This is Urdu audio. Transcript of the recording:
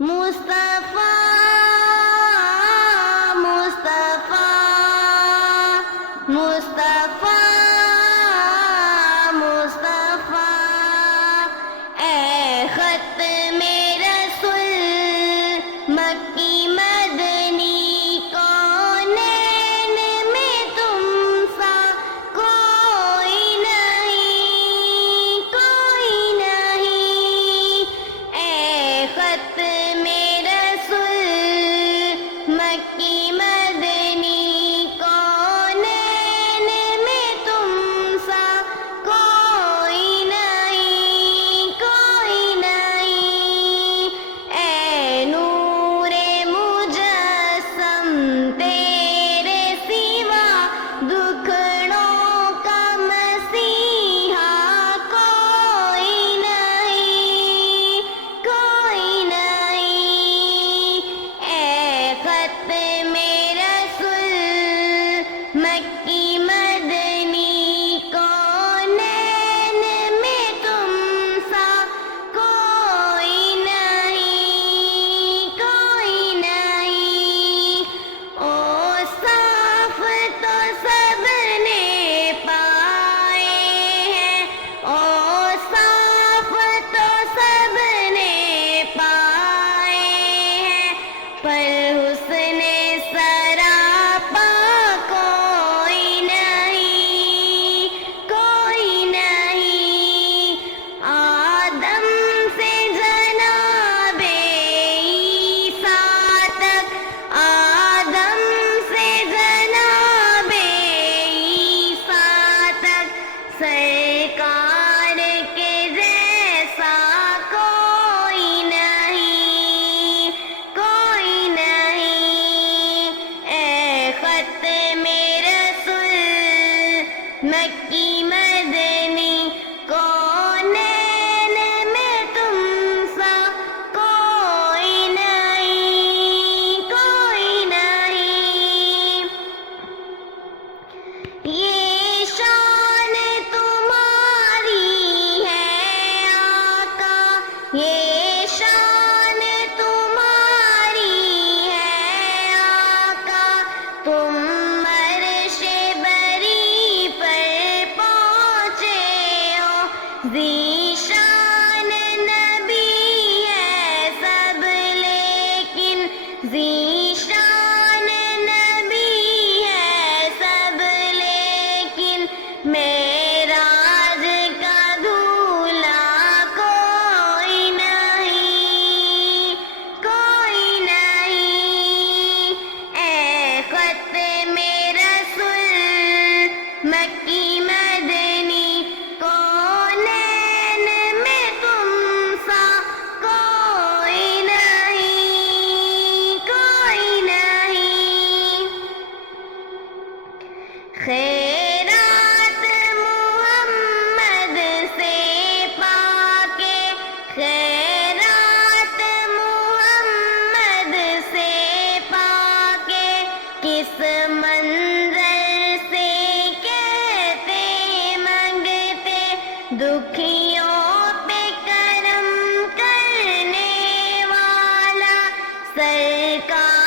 مصطفیٰ مصطفیٰ مصطفیٰ مصطفیٰ اے ختم رسول مکی مدنی کونین میں تم سا کوئی نہیں کوئی نہیں اے ختم رسول مکی مدنی کونین میں تم سا کوئی نہیں کوئی نہیں اے نور مجسم تیرے سوا دکھڑوں کا مسیحا کوئی نہیں کوئی نہیں اے ختم رسول مکی مدنی کونین میں تم سا کوئی نہیں کوئی نہیں او صاف تو سب نے پائے ہیں او صاف تو سب نے پائے ہیں پر حسن سراپا کوئی نہیں کوئی نہیں آدم سے جناب عیسیٰ تک آدم سے جناب عیسیٰ تک سرکار کے جیسا کوئی نہیں کوئی نہیں اے ختم رسول مکی مدنی کونین میں تم سا کوئی نہیں کوئی نہیں یہ شان تمہاری ہے آقا یہ شان تمہاری ہے آقا تم عرش بری پر پہنچے ہو ذیشان نبی ہے سب لیکن ذیشان نبی ہے سب لیکن معراج کا دولہا کوئی نہیں کوئی نہیں اے ختم رسول مکی مدنی کونین میں تم سا کوئی نہیں کوئی نہیں خیرات محمد سے پاکے خیرات محمد سے پاکے کس منظر سے کہتے منگتے دکھیوں پہ کرم کرنے والا سرکار